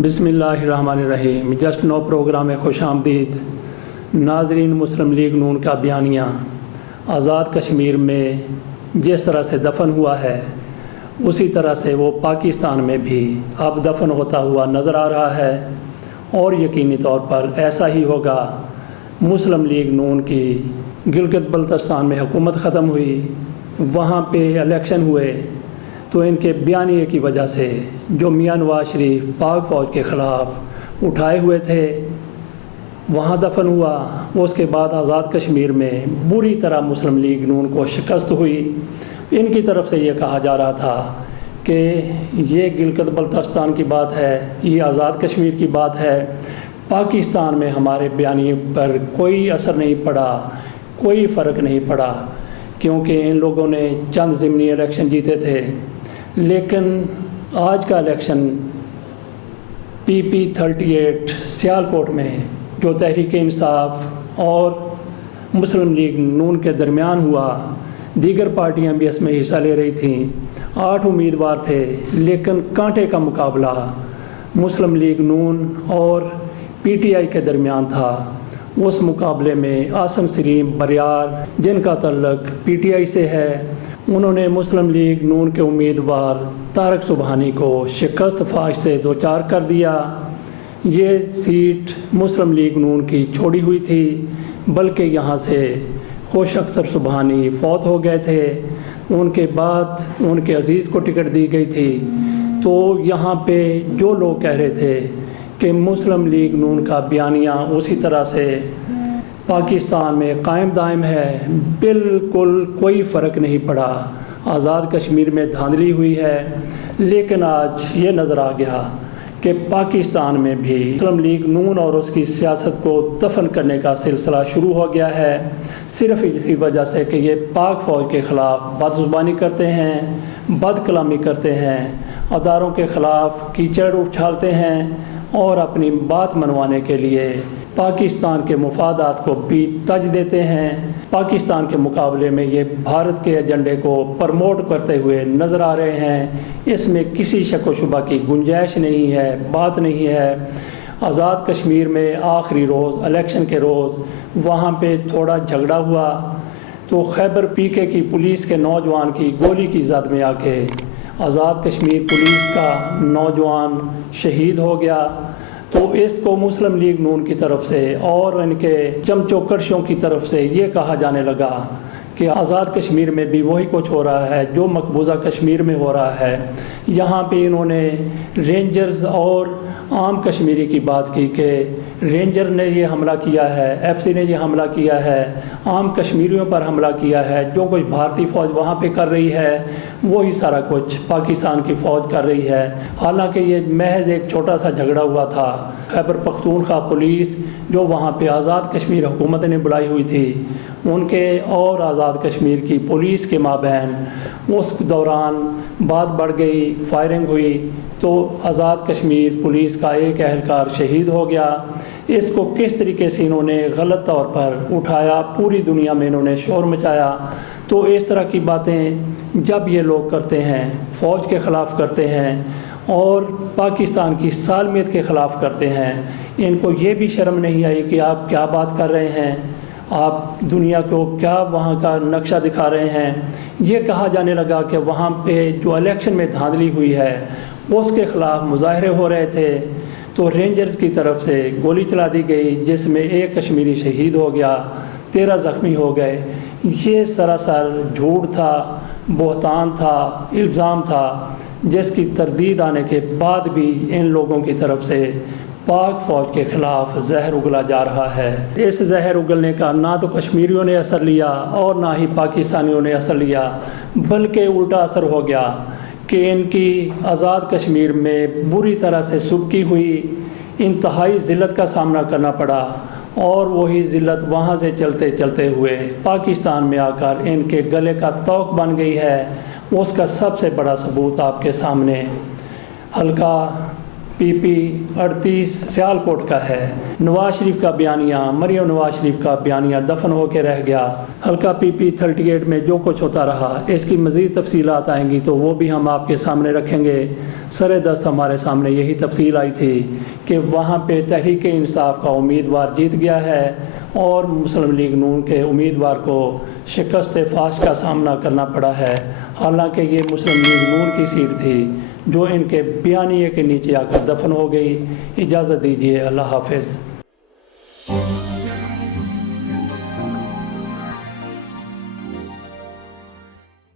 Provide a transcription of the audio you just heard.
बिस्मिल्लाहिर्रहमानिर्रहीम। Just no programme में खुश आमदीद। नाजरीन, मुस्लिम लीग नून का बयानिया आज़ाद कश्मीर में जिस तरह से दफन हुआ है उसी तरह से वो पाकिस्तान में भी अब दफन होता हुआ नज़र आ रहा है और यकीनी तौर पर ऐसा ही होगा। मुस्लिम लीग नून की गिलगित बल्तिस्तान में हुकूमत ख़त्म हुई, वहाँ पे इलेक्शन हुए तो इनके बयानिए की वजह से जो मियां नवाज शरीफ पाक फ़ौज के ख़िलाफ़ उठाए हुए थे वहाँ दफन हुआ। उसके बाद आज़ाद कश्मीर में बुरी तरह मुस्लिम लीग नून को शिकस्त हुई। इनकी तरफ से ये कहा जा रहा था कि ये गिलगित बल्तिस्तान की बात है, ये आज़ाद कश्मीर की बात है, पाकिस्तान में हमारे बयानिए पर कोई असर नहीं पड़ा, कोई फ़र्क नहीं पड़ा, क्योंकि इन लोगों ने चंद ज़िमनी इलेक्शन जीते थे। लेकिन आज का इलेक्शन PP38 सियालकोट में जो तहरीक इंसाफ और मुस्लिम लीग नून के दरमियान हुआ, दीगर पार्टियां भी इसमें हिस्सा ले रही थीं। 8 उम्मीदवार थे, लेकिन कांटे का मुकाबला मुस्लिम लीग नून और PTI के दरमियान था। उस मुकाबले में आसम सलीम बरियार, जिनका तल्लुक़ PTI से है, उन्होंने मुस्लिम लीग नून के उम्मीदवार तारक सुबहानी को शिकस्त फाश से दो चार कर दिया। ये सीट मुस्लिम लीग नून की छोड़ी हुई थी, बल्कि यहाँ से खुश अख्तर सुबहानी फौत हो गए थे। उनके बाद उनके अजीज़ को टिकट दी गई थी। तो यहाँ पे जो लोग कह रहे थे कि मुस्लिम लीग नून का बयानिया उसी तरह से पाकिस्तान में कायम दायम है, बिल्कुल कोई फ़र्क नहीं पड़ा। आज़ाद कश्मीर में धांधली हुई है, लेकिन आज ये नज़र आ गया कि पाकिस्तान में भी मुस्लिम लीग नून और उसकी सियासत को दफन करने का सिलसिला शुरू हो गया है, सिर्फ इसी वजह से कि ये पाक फ़ौज के ख़िलाफ़ बदज़ुबानी करते हैं, बद कलामी करते हैं, अदारों के ख़िलाफ़ कीचड़ उछालते हैं और अपनी बात मनवाने के लिए पाकिस्तान के मुफादात को भी तज देते हैं। पाकिस्तान के मुकाबले में ये भारत के एजेंडे को प्रमोट करते हुए नज़र आ रहे हैं। इसमें किसी शक व शुबा की गुंजाइश नहीं है, बात नहीं है। आज़ाद कश्मीर में आखिरी रोज़ इलेक्शन के रोज़ वहाँ पे थोड़ा झगड़ा हुआ तो खैबर PK की पुलिस के नौजवान की गोली की जद में आके आज़ाद कश्मीर पुलिस का नौजवान शहीद हो गया। तो इसको मुस्लिम लीग नून की तरफ से और इनके चमचोकर्शियों की तरफ से ये कहा जाने लगा कि आज़ाद कश्मीर में भी वही कुछ हो रहा है जो मकबूजा कश्मीर में हो रहा है। यहाँ पे इन्होंने रेंजर्स और आम कश्मीरी की बात की कि रेंजर ने ये हमला किया है, FC ने ये हमला किया है, आम कश्मीरियों पर हमला किया है। जो कुछ भारतीय फ़ौज वहाँ पे कर रही है वही सारा कुछ पाकिस्तान की फ़ौज कर रही है। हालांकि ये महज एक छोटा सा झगड़ा हुआ था। खैबर पख्तूनख्वा पुलिस जो वहाँ पे आज़ाद कश्मीर हुकूमत ने बुलाई हुई थी, उनके और आज़ाद कश्मीर की पुलिस के माबैन उस दौरान बात बढ़ गई, फायरिंग हुई, तो आज़ाद कश्मीर पुलिस का एक एहलकार शहीद हो गया। इसको किस तरीके से इन्होंने गलत तौर पर उठाया, पूरी दुनिया में इन्होंने शोर मचाया। तो इस तरह की बातें जब ये लोग करते हैं, फ़ौज के ख़िलाफ़ करते हैं और पाकिस्तान की सालमियत के ख़िलाफ़ करते हैं, इनको ये भी शर्म नहीं आई कि आप क्या बात कर रहे हैं, आप दुनिया को क्या वहाँ का नक्शा दिखा रहे हैं। ये कहा जाने लगा कि वहाँ पे जो इलेक्शन में धांधली हुई है उसके ख़िलाफ़ मुजाहरे हो रहे थे, तो रेंजर्स की तरफ से गोली चला दी गई जिसमें एक कश्मीरी शहीद हो गया, 13 ज़ख्मी हो गए। ये सरासर झूठ था, बहतान था, इल्ज़ाम था, जिसकी तरदीद आने के बाद भी इन लोगों की तरफ से पाक फ़ौज के ख़िलाफ़ जहर उगला जा रहा है। इस जहर उगलने का ना तो कश्मीरियों ने असर लिया और ना ही पाकिस्तानियों ने असर लिया, बल्कि उल्टा असर हो गया कि इनकी आज़ाद कश्मीर में बुरी तरह से सुबकी हुई, इंतहाई ज़िल्लत का सामना करना पड़ा और वही ज़िल्लत वहाँ से चलते चलते हुए पाकिस्तान में आकर इनके गले का तौक बन गई है। उसका सबसे बड़ा सबूत आपके सामने हल्का پی پی 38 سیالکوٹ کا ہے۔ نواز شریف کا بیانیہ، مریم نواز شریف کا بیانیہ دفن ہو کے رہ گیا۔ حلقہ پی پی 38 میں جو کچھ ہوتا رہا، اس کی مزید تفصیلات آئیں گی تو وہ بھی ہم آپ کے سامنے رکھیں گے۔ سر دست ہمارے سامنے یہی تفصیل آئی تھی کہ وہاں پہ تحریک انصاف کا امیدوار جیت گیا ہے اور مسلم لیگ نون کے امیدوار کو شکست فاش کا سامنا کرنا پڑا ہے، حالانکہ یہ مسلم لیگ نون کی سیٹ تھی جو ان کے بیانیے کے نیچے آ کر دفن ہو گئی۔ اجازت دیجیے، اللہ حافظ۔